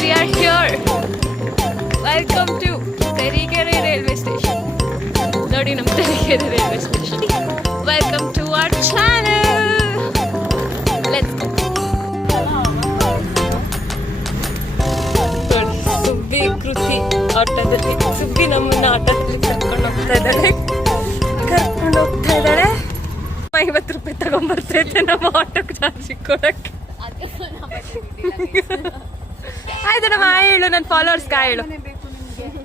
we are here. Welcome to Tarikere railway station. Nodi nam Tarikere railway station. Welcome to our channel. Let's go. Subbi ಕೃತಿ ಆಟೋದಲ್ಲಿ ಸುಬ್ಬಿ ನಮ್ಮನ್ನ ಆಟೋದಲ್ಲಿ ಕರ್ಕೊಂಡು ಹೋಗ್ತಾ ಇದ್ದಾಳೆ 50 ರೂಪಾಯಿ ತಗೊಂಡ್ಬರ್ತೈತೆ ನಮ್ಮ ಆಟೋಕ್ಕೆ ಚಾರ್ಜಿಗೆ ಕೊಡಕ್ಕೆ. ಆಯ್ತು ನಮ್ಮ ಹೇಳು ನನ್ನ ಫಾಲೋವರ್ಸ್ಗೆ ಹೇಳು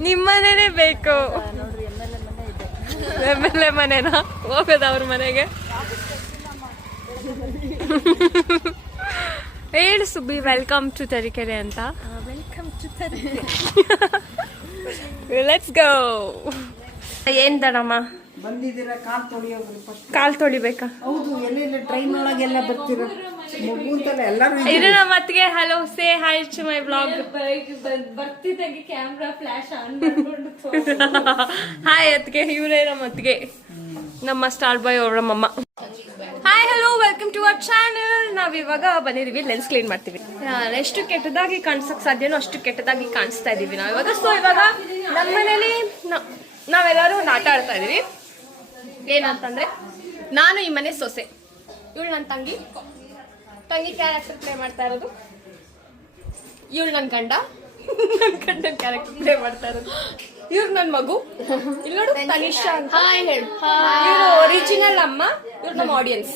ನಿಮ್ಮನೇನೆ ಬೇಕು. MLA ಮನೆನಾ ಹೋಗೋದ ಅವ್ರ ಮನೆಗೆ? ಹೇಳು ಸುಬ್ಬಿ ವೆಲ್ಕಮ್ ಟು ತರೀಕೆರೆ ಅಂತ. Welcome to Tarikere. Let's go. ಏನ್ ದಣಮ್ಮ ಬಂದಿದ್ದೀರಾ? ಕಾಲ್ ತೊಳಿಯೋಗ್ರಿ ಫಸ್ಟ್. ಕಾಲ್ ತೊಳಿಬೇಕಾ? ಹೌದು, ಎಲ್ಲೆಲ್ಲ ಟ್ರೈನ್ ಒಳಗೆಲ್ಲ ಬರ್ತೀರ ಮಗು ಅಂತಲ್ಲ ಎಲ್ಲರೂ. ಇದು ನಮ್ಮ ಅತ್ತಿಗೆ. Hello say hi to my blog. ಬರ್ತಿದ್ದಾಗೆ ಕ್ಯಾಮ್ರಾ ಫ್ಲಾಶ್ ಆನ್ ಮಾಡ್ಕೊಂಡು ಹಾಯ್ ಅತ್ತಿಗೆ. ಇವರೇ ನಮ್ಮ ಅತ್ತಿಗೆ, ನಮ್ಮ ಸ್ಟಾರ್ ಬಾಯ್ ಅವರ mamma. Hi hello welcome to our channel. ನಾವಿವಾಗ ಬಂದಿದೀವಿ ಲೆನ್ಸ್ ಕ್ಲೀನ್ ಮಾಡ್ತೀವಿ. ಎಷ್ಟು ಕೆಟ್ಟದಾಗಿ ಕಾಣಿಸಕ್ ಸಾಧ್ಯನೋ ಅಷ್ಟು ಕೆಟ್ಟದಾಗಿ ಕಾಣಿಸ್ತಾ ಇದೀವಿ ನಾವು ಇವಾಗ. ಸೊ ಇವಾಗ ನಮ್ಮ ಮನೇಲಿ ನಾವೆಲ್ಲರೂ ಒಂದು ಆಟ ಆಡ್ತಾ ಇದೀವಿ. ಏನಂತಂದ್ರೆ ನಾನು ಈ ಮನೆ ಸೊಸೆ, ಇವಳು ನನ್ನ ತಂಗಿ ಕ್ಯಾರೆಕ್ಟರ್ ಪ್ಲೇ ಮಾಡ್ತಾ ಇರೋದು. ಇವಳು ನನ್ನ ಗಂಡ, ನನ್ನ ಗಂಡನ ಕ್ಯಾರೆಕ್ಟರ್ ಪ್ಲೇ ಮಾಡ್ತಾ ಇರೋದು. ಇವ್ರು ನನ್ನ ಮಗು, ಇಲ್ಲಿ ನೋಡು ತನಿಷಾ ಅಂತ. ಹಾಯ್ ಹೇಳು. ಇವ್ರು ಒರಿಜಿನಲ್ ಅಮ್ಮ, ಇವ್ರು ನಮ್ಮ ಆಡಿಯನ್ಸ್.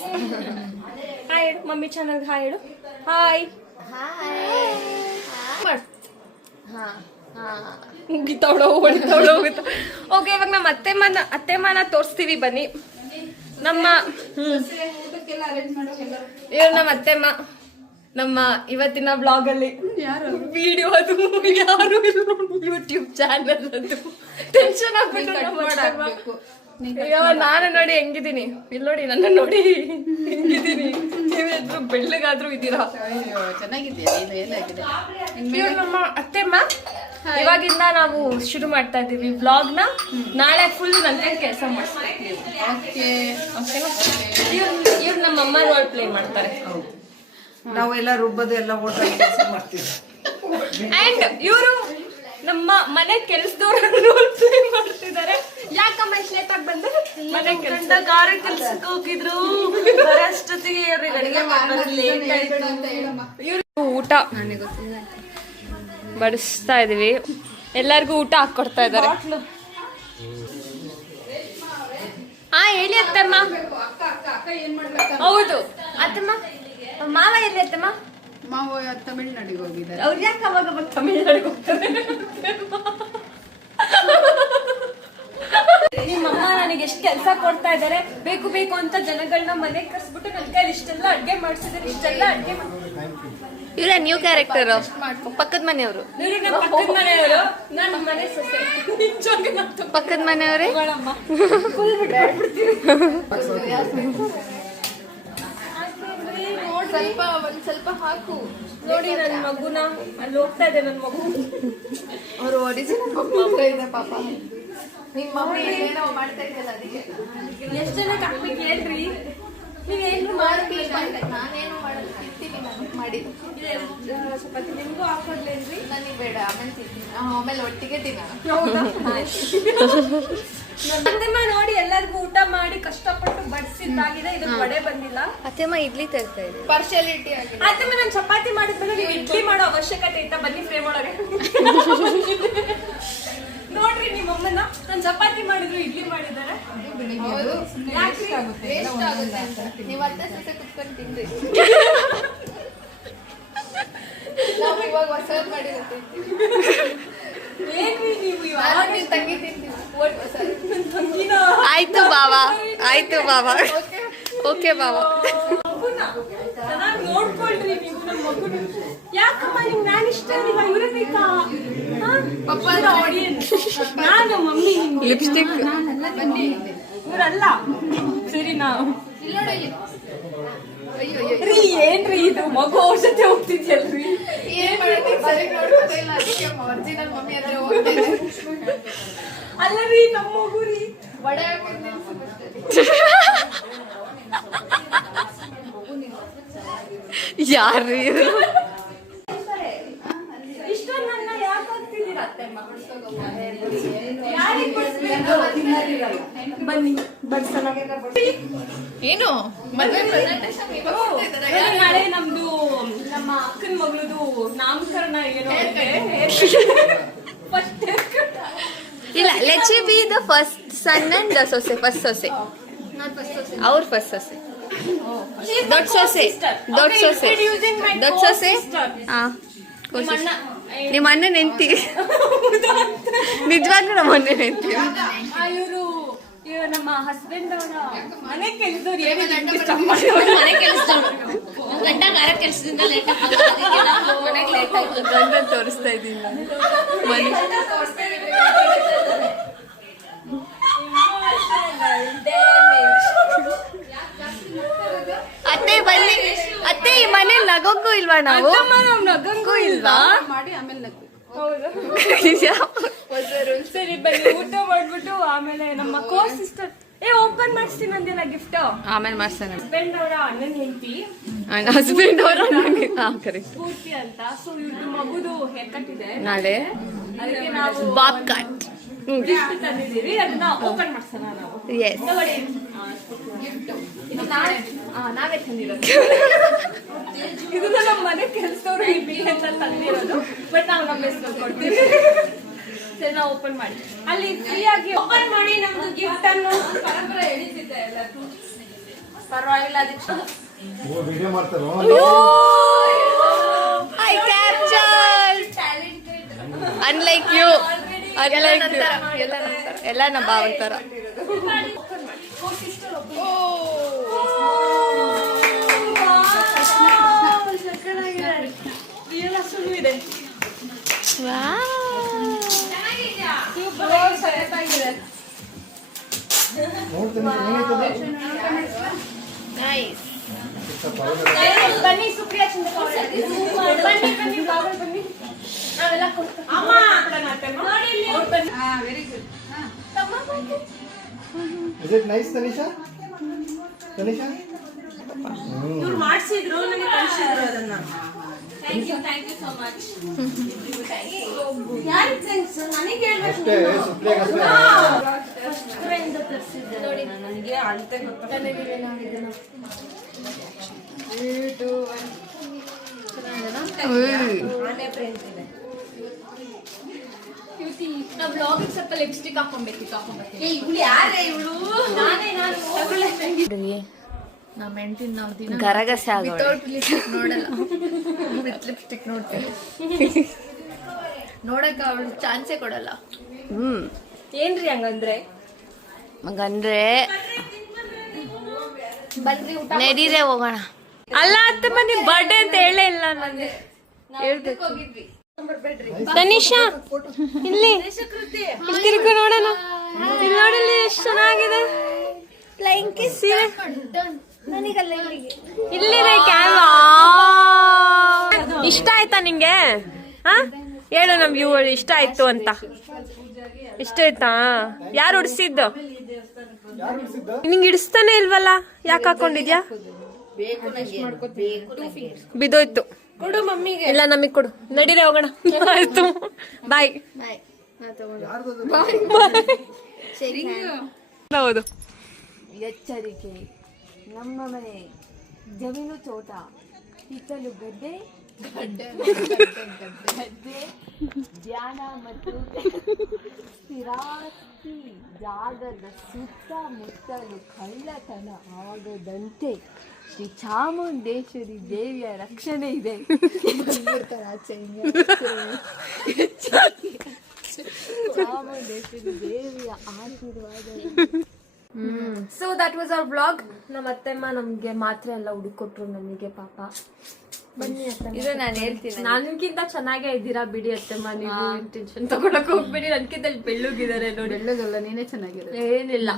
ಹಾಯ್ ಹೇಳು ಮಮ್ಮಿ ಚಾನಲ್. ಹಾಯ್ ಹೇಳು. ಹಾಯ್ ಮುಗಿತಾವಳೋ ಹೊಡಿತಾವಳೋ ಹೋಗುತ್ತ. ಓಕೆ, ಇವಾಗ ನಮ್ಮ ಅತ್ತೆಮ್ಮನ ತೋರಿಸ್ತೀವಿ ಬನ್ನಿ. ನಮ್ಮ ಇವ್ರು ನಮ್ಮ ಅತ್ತೆಮ್ಮ. ನಮ್ಮ ಇವತ್ತಿನ ಬ್ಲಾಗ್ ಅಲ್ಲಿ ವಿಡಿಯೋ ಅದು ಯಾರು ಯೂಟ್ಯೂಬ್ ಚಾನಲ್ ಅದು ಟೆನ್ಷನ್ ಆಗ್ಬಿಟ್ಟು ನಾನು ನೋಡಿ ಹೆಂಗಿದ್ದೀನಿ, ಇಲ್ಲಿ ನೋಡಿ ನನ್ನ ನೋಡಿ ಹೆಂಗಿದ್ದೀನಿ. ನೀವೇದ್ರು ಬೆಳ್ಳಗಾದ್ರೂ ಇದ್ದೀರಾ, ಚೆನ್ನಾಗಿದ್ದೀರಾ? ಇವ್ರು ನಮ್ಮ ಅತ್ತೆಮ್ಮ. ಇವಾಗಿಂದ ನಾವು ಶುರು ಮಾಡ್ತಾ ಇದೀವಿ ವ್ಲಾಗ್ ನ. ನಾಳೆ ಫುಲ್ ನನ್ನ ಕೆಲಸ ಮಾಡ್ತೀವಿ. ಇವ್ರು ನಮ್ಮ ಅಮ್ಮ ರೋಲ್ ಪ್ಲೇ ಮಾಡ್ತಾರೆ. ನಾವೆಲ್ಲ ರುಬ್ಬದು ಎಲ್ಲ ಓಟ ಮಾಡ್ತೀವಿ. ಅಂಡ್ ಇವರು ನಮ್ಮ ಮನೆ ಕೆಲಸದವ್ರ ರೋಲ್ ಪ್ಲೇ ಮಾಡ್ತಿದ್ದಾರೆ. ಯಾಕಮ್ಮ ಇಷ್ಟು ಲೇಟ್ ಆಗಿ ಬಂದೆ? ಮನೆ ಕೆಲಸ ಗಾರೆ ಕೆಲ್ಸಕ್ಕೆ ಹೋಗಿದ್ರು, ಅಷ್ಟೊತ್ತಿಗೆ ಅಡಿಗೆ ಮಾಡೋದು ಲೇಟ್ ಆಯ್ತು. ಇವ್ರು ಊಟ ಬಡಿಸ್ತಾ ಇದೀವಿ, ಎಲ್ಲರಿಗೂ ಊಟ ಹಾಕೊಡ್ತಾ ಇದ್ದಾರೆ. ಹಾ ಹೇಳಿ ಅತ್ತಮ್ಮ. ಹೌದು ಅತ್ತಮ್ಮ. ಮಾವ ಎಲ್ಲಿ ಅತ್ತಮ್ಮ? ಮಾವ ತಮಿಳ್ನಾಡಿಗೆ ಹೋಗಿದ್ದಾರೆ. ಅವ್ರು ಯಾಕೆ ಅವಾಗ ತಮಿಳ್ನಾಡಿಗೆ ಹೋಗ್ತಾರೆ? ನಿಮ್ಮಮ್ಮ ನನಗೆ ಎಷ್ಟು ಕೆಲಸ ಕೊಡ್ತಾ ಇದ್ದಾರೆ, ಬೇಕು ಬೇಕು ಅಂತ ಜನಗಳನ್ನ ಮನೆಗೆ ಕರ್ಸ್ಬಿಟ್ಟು ನನ್ನ ಕೈಲಿ ಇಷ್ಟೆಲ್ಲ ಅಡ್ಗೆ ಮಾಡಿಸಿದ್ರೆ. ಇಷ್ಟೆಲ್ಲ ಅಡ್ಗೆ ಇವರೇ ನ್ಯೂ ಕ್ಯಾರೆಕ್ಟರ್, ಪಕ್ಕದ ಮನೆಯವರು. ಪಕ್ಕದ ಮನೆಯವರು, ನನ್ನ ಮನೆ ಸೊಸೆ. ಪಕ್ಕದ ಮನೆಯವರೇ ಸ್ವಲ್ಪ ಹಾಕು ನೋಡಿ. ನನ್ನ ಮಗುನ ಅಲ್ಲಿ ಹೋಗ್ತಾ ಇದೆ. ನನ್ನ ಮಗು ಅವರು ಒರಿಜಿನಲ್ ಮಮ್ಮಿ ಇದೆ ಪಾಪ. ನಿಮ್ಮ ಮಮ್ಮಿ ಏನೋ ಮಾಡ್ತಾ ಇದ್ದಲ್ಲ, ಅದಕ್ಕೆ ಎಷ್ಟು ಜನಕ್ಕೆ ಹಾಕ್ಬೇಕು ಹೇಳ್ರಿ. ನೀವೇನು ಮಾಡ್ಬೇಕು? ನಾನೇನು ಮಾಡೋದು, ತಿಂತೀನಿ ನಾನು ಮಾಡಿ. ಚಪಾತಿ ನಿಮಗೂ ಹಾಕೊಡ್ಲೇನ್ರಿ? ನನಗೆ ಬೇಡ, ಆಮೇಲೆ ತಿಂತೀನಿ. ಆಮೇಲೆ ಒಟ್ಟಿಗೆ ತಿನ್ನೋಣ. ಹೌದಾ? ಅತ್ತೆಮ್ಮ ನೋಡಿ ಎಲ್ಲರಿಗೂ ಊಟ ಮಾಡಿ ಕಷ್ಟಪಟ್ಟು ಬಡಿಸಿದ್ದಾಗಿದೆ. ಇದು ವಡೆ ಬಂದಿಲ್ಲ. ಅತ್ತೆಮ್ಮ ಇಡ್ಲಿ ತರ್ತಾ ಇದೆ, ಪಾರ್ಶಾಲಿಟಿ ಆಗಿದೆ. ಅತ್ತೆಮ್ಮ ನಾನು ಚಪಾತಿ ಮಾಡಿದ್ಮೇಲೆ ನೀವು ಇಡ್ಲಿ ಮಾಡೋ ಅವಶ್ಯಕತೆ ಇತ್ತ? ಬನ್ನಿ ಫ್ರೇಮ್ ಒಳಗೆ ನೋಡ್ರಿ ನಿಮ್ಮಮ್ಮನ. ನಾನು ಚಪಾತಿ ಮಾಡಿದ್ರು ಇಡ್ಲಿ ಮಾಡಿದ್ದಾರೆ. ನೀವು ಅತ್ತೆ ಸೊಸೆ ಕುತ್ಕೊಂಡು ತಿಂದ್ರಿ. ನಾವು ಇವಾಗ ಹೊಸದ್ ಮಾಡಿರುತ್ತೆ. ಏನ್ರಿ ನೀವು ತಂಗಿ ತಿಂತೀವಿ. ಆಯ್ತು ಬಾವಾ, ಆಯ್ತು ಬಾವಾ. ಓಕೆ ಬಾವಾ. ನೋಡ್ಕೊಳ್ರಿ ನೀವು ನಮ್ಮ ಮಗುನ. ಯಾಕಮ್ಮ ನಿಮ್ಗೆ ನಾನು ಇಷ್ಟ ಇಲ್ಲ, ಇವರೇ ಬೇಕಾ? ಆಡಿಯನ್ಸ್ ನಾನು ಮಮ್ಮಿ. ಲಿಪ್ಸ್ಟಿಕ್ ಇವರಲ್ಲ ಸರಿ. ನಾವು ರೀ ಏನ್ರಿ ಇದು ಮಗು ಅವ್ರ ಜೊತೆ ಹೋಗ್ತಿದ್ಯಲ್ರಿ? ಏನ್ ಮಾಡಕ್ಕೆ ಸರಿ ನೋಡ್ಕೊತಾ ಇಲ್ಲ, ಅದಕ್ಕೆ ಒರಿಜಿನಲ್ ಮಮ್ಮಿ ಹತ್ರ ಹೋಗ್ತಿದ್ದೆ. ಅಲ್ಲ ರೀ ನಮ್ಮ ಮಗು ರೀ ವಡೆ ಯಾರು ಬನ್ನಿ ಬಡ್ಸೋಣ. ಏನು ಮದ್ವೆ presentation ಇವಾಗ ಕೊಡ್ತಾ ಇದಾರಾ? ನಾಳೆ ನಮ್ದು ನಮ್ಮ ಅಕ್ಕನ ಮಗಳದು ನಾಮಕರಣ ಏನೋ ಫಸ್ಟ್ ಇಲ್ಲ let's be the first son and the ಸೊಸೆ ಫಸ್ಟ್ ಸೊಸೆ ಅವ್ರ ಫಸ್ಟ್ ಸೊಸೆ ದೊಡ್ಡ ಸೊಸೆ ದೊಡ್ಡ ಸೊಸೆ ದೊಡ್ಡ ಸೊಸೆ ಹಾ ನಿಮ್ಮ ಅಣ್ಣನ ಹೆಂಡ್ತಿ ನಿಜವಾಗ್ಲೂ ನಮ್ಮ ಅಣ್ಣನ ಹೆಂಡ್ತಿ ಇವರು ನಮ್ಮ ಹಸ್ಬೆಂಡ್ ಅವರ ಮನೆ ಕೆಲಸದವ್ರು ಮನೆ ಕೆಲಸದವ್ರು ಗಂಡ ಗಾರ ಕೆಲಸದಿಂದ ಲೇಟ್ ಮನೆಗೆ ಲೇಟ್ ಆಯ್ತು ಗಂಡ ತೋರಿಸ್ತಾ ಇದ್ದೀನಿ ನಾನು ಮನೆ ಅತ್ತೆ ಬನ್ನಿ ಅತ್ತೆ ಈ ಮನೆ ನಗೋಕ್ಕೂ ಇಲ್ವಾ ನಾವು ನಗಂಗೂ ಇಲ್ವಾ ಮಾಡಿ ಆಮೇಲೆ ನಗ್ಬೇಕು. ಸರಿ ಬನ್ನಿ ಊಟ ಮಾಡ್ಬಿಟ್ಟು ಆಮೇಲೆ ನಮ್ಮ ಕೋ ಸಿಸ್ಟರ್ ಓಪನ್ ಮಾಡಿಸ್ತೀನಿ ಅಂದಿಲ್ಲ ಗಿಫ್ಟ್ ಆಮೇಲೆ ಮಾಡ್ಸೋಣ ಹಸ್ಬೆಂಡ್ ಅವರ ಅಣ್ಣನ ಹೆಂಡತಿ ಹಸ್ಬೆಂಡ್ ಅವರ ಕರೆಕ್ಟ್ ಸ್ಫೂರ್ತಿ ಅಂತ. ಸೊ ಇವ್ರದ್ದು ಮಗುದು ಹೇರ್ ಕಟ್ ಇದೆ ನಾಳೆ ಅದಕ್ಕೆ ನಾವು ಬಾಬ್ ಕಟ್ ಗಿಫ್ಟ್ ತಂದಿದ್ದೀವಿ, ಅದನ್ನ ಓಪನ್ ಮಾಡ್ಸೋಣ ನಾವು. ಎಸ್ ತಗೊಳ್ಳಿ. ಇದು ನಾವೇ ತಂದಿರೋದು. ಇದನ್ನ ನಮ್ಮ ಮನೆ ಕೆಲಸದವ್ರು ಇಲ್ಲಿ ಅಂತ ತಂದಿರೋದು, ಬಟ್ ನಾವು ನಮ್ಮ ಹೆಸರು ಕೊಡ್ತೀವಿ. ಸರಿ ನಾವು ಓಪನ್ ಮಾಡಿ ಅಲ್ಲಿ ಫ್ರೀ ಆಗಿ ಓಪನ್ ಮಾಡಿ ನಮ್ದು ಗಿಫ್ಟ್ ಅನ್ನು ಪರಂಪರೆ ಎಳಿತಿದ್ದೆ ಎಲ್ಲ ಪರವಾಗಿಲ್ಲ. ಅದಕ್ಕೆ ವಿಡಿಯೋ ಮಾಡ್ತಾರೋ I capture unlike you unlike you ಎಲ್ಲ ನಮ್ಮ ಭಾವನ ಥರ ಇದೆ. ನೈಸ್ ಬನ್ನಿ ಸುಪ್ರಿಯಾ ಚಂದ್ರ ಬನ್ನಿ ಬನ್ನಿ ಬಾಬಾ ಬನ್ನಿ ನಾವೆಲ್ಲ ಅಮ್ಮ very good. Is it nice, Tanisha? Tanisha? ಇವ್ರು ಮಾಡಿಸಿದ್ರು ನನಗೆ ಕಳಿಸಿದ್ರು ಅದನ್ನ. Thank you so much. ಯಾರಿಗೆ ಥ್ಯಾಂಕ್ಸ್? ನನಗೆ ಅಷ್ಟೇ ಸುಪ್ರಿಯಾಗ ನೋಡಿ ನನಗೆ ಅಳತೆ ಗೊತ್ತಾಗ್ತಿದೆ. ಆನೆ ಪ್ರಿಂಟ್ ಇದೆ. ನಾವು ಬ್ಲಾಗಿಗೆ ಸ್ವಲ್ಪ ಲಿಪ್ಸ್ಟಿಕ್ ಹಾಕೊಂಡ್ಬೇಕಿತ್ತು. ಇವಳು ಯಾರೇ ಇವಳು? ನಾನೇ ನಮ್ಮ ಹೆಂಡತಿನ ನಾವು ದಿನ ಗರಗಸೆ ಆಗೋಳು ವಿತೌಟ್ ಲಿಪ್ಸ್ಟಿಕ್ ನೋಡಲ್ಲ, ವಿತ್ ಲಿಪ್ಸ್ಟಿಕ್ ನೋಡ್ತೇವೆ. ನೋಡಕ್ಕೆ ಅವಳು ಚಾನ್ಸೇ ಕೊಡಲ್ಲ. ಏನ್ರಿ ಹಂಗಂದ್ರೆ? ಮಗಂದ್ರೆ ಬನ್ರಿ ಊಟ ನಡೀರೆ ಹೋಗೋಣ. ಅಲ್ಲ ಅತ್ತೆ ಬನ್ನಿ ಬರ್ಡೇ ಅಂತ ಹೇಳೇ ಇಲ್ಲ ನನಗೆ. ಹೇಳ್ಬೇಕು. ಹೋಗಿದ್ವಿ. ತನಿಷಾ ಇಲ್ಲಿ ಇಲ್ಲಿ ತಿರ್ಗು ನೋಡೋಣ. ಇಲ್ಲಿ ನೋಡಲಿ ಎಷ್ಟು ಚೆನ್ನಾಗಿದೆ. ಸೀರೆ ಇಲ್ಲಿದೆ ಕ್ಯಾಮ್ರಾ. ಇಷ್ಟ ಆಯ್ತಾ ನಿಂಗೆ? ಹಾ ಹೇಳು ನಮ್ ವ್ಯೂವರ್ ಇಷ್ಟ ಆಯ್ತು ಅಂತ. ಇಷ್ಟ ಆಯ್ತಾ? ಯಾರು ಉಡ್ಸಿದ್ದು? ನಿಂಗೆ ಇಡಿಸ್ತಾನೆ ಇಲ್ವಲ್ಲ, ಯಾಕೆ ಹಾಕೊಂಡಿದ್ಯಾ? ಬಿದೋಯ್ತು. ಕೊಡು ಮಮ್ಮಿಗೆ. ಇಲ್ಲ ನಮಗ್ ಕೊಡು. ನಡೀರೆ ಹೋಗೋಣ. ಆಯ್ತು ಬಾಯ್. ಹೌದು. ಎಚ್ಚರಿಕೆ, ನಮ್ಮ ಮನೆ ಜಮೀನು ತೋಟ, ಹಿತ್ತಲು ಗದ್ದೆ, ಧ್ಯಾನ ಮತ್ತು ಸ್ಥಿರಾಸ್ತಿ ಜಾಗದ ಸುತ್ತಮುತ್ತಲು ಕಳ್ಳತನ ಆಗದಂತೆ ಶ್ರೀ ಚಾಮುಂಡೇಶ್ವರಿ ದೇವಿಯ ರಕ್ಷಣೆ ಇದೆ. ಚಾಮುಂಡೇಶ್ವರಿ ದೇವಿಯ ಆಶೀರ್ವಾದ. So that was our blog. ನಮ್ಮ ಅತ್ತೆಮ್ಮ ನಮ್ಗೆ ಮಾತ್ರೆ ಎಲ್ಲ ಹುಡುಕೊಟ್ರು ನಮಗೆ ಪಾಪ. ಬನ್ನಿ ಅತ್ತೆ. ಇದು ನಾನು ಹೇಳ್ತೀನಿ, ನನ್ಗಿಂತ ಚೆನ್ನಾಗೇ ಇದ್ದೀರಾ ಬಿಡಿ ಅತ್ತೆಮ್ಮ. ನೀವು ಟೆನ್ಷನ್ ತಗೊಳಕ್ ಹೋಗ್ಬೇಡಿ. ನನ್ಕಿಂತ ಬೆಳ್ಳಗಿದ್ದಾರೆ ನೋಡಿ. ಬೆಳ್ಳಗಲ್ಲ, ನೀನೇ ಚೆನ್ನಾಗಿರೋದು. ಏನಿಲ್ಲ,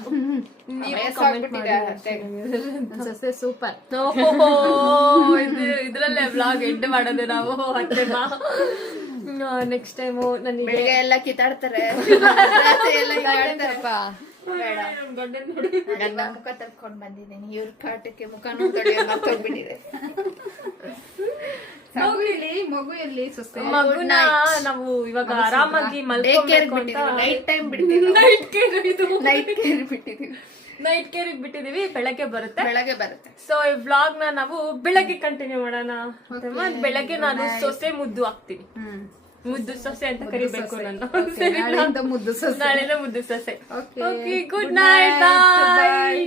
ನೀವೇ ಕಮೆಂಟ್ ಮಾಡಿ. ಸೊಸೆ ಸೂಪರ್. ಇದ್ರಲ್ಲೇ ಬ್ಲಾಗ್ ಎಂಡ್ ಮಾಡೋದು ನಾವು ಅತ್ತೆಮ್ಮ. ನೆಕ್ಸ್ಟ್ ಟೈಮು ನನಗೆ ಬೆಳಿಗ್ಗೆ ಎಲ್ಲ ಕಿತ್ತಾಡ್ತಾರೆ, ಎಲ್ಲ ಕಿತ್ತಾಡ್ತಾರಪ್ಪ. ಬೇಡ, ಗಂಡ ಮುಖ ತರ್ಕೊಂಡ್ ಬಂದಿದ್ದೀನಿ. ಇವ್ರ ಕಾಟಕ್ಕೆ ಮುಖ ನೋಡ್ಬಿಟ್ಟಿದೆ. ಮಗು ಎಲ್ಲಿ ಸೊಸೆ ಮಗುನ ನಾವು ಇವಾಗ ಆರಾಮಾಗಿ ಮಲ್ಕೊಬೇಕು ಅಂತ ನೈಟ್ ಟೈಮ್ ಬಿಡ್ತೀವಿ ನೈಟ್ ಕೇರ್ ಇದು ನೈಟ್ ಕೇರ್ ಬಿಟ್ಟಿದೀವಿ ನೈಟ್ ಕೇರ್ ಬಿಟ್ಟಿದೀವಿ, ಬೆಳಗ್ಗೆ ಬರುತ್ತೆ. ಬೆಳಗ್ಗೆ ಬರುತ್ತೆ. ಸೊ ಈ ವ್ಲಾಗ್ ನಾವು ಬೆಳಗ್ಗೆ ಕಂಟಿನ್ಯೂ ಮಾಡೋಣ. ಬೆಳಗ್ಗೆ ನಾನು ಸೊಸೆ ಮುದ್ದು ಹಾಕ್ತೀನಿ. ಮುದ್ದು ಸೊಸೆ ಅಂತ ಕರಿಬೇಕು ನಾನು. ನಾಳೆಯಿಂದ ಮುದ್ದು ಸೊಸೆ. ನಾಳೆಯಿಂದ ಮುದ್ದು ಸೊಸೆ. Okay. ಓಕೆ, ಗುಡ್ ನೈಟ್, ಬಾಯ್.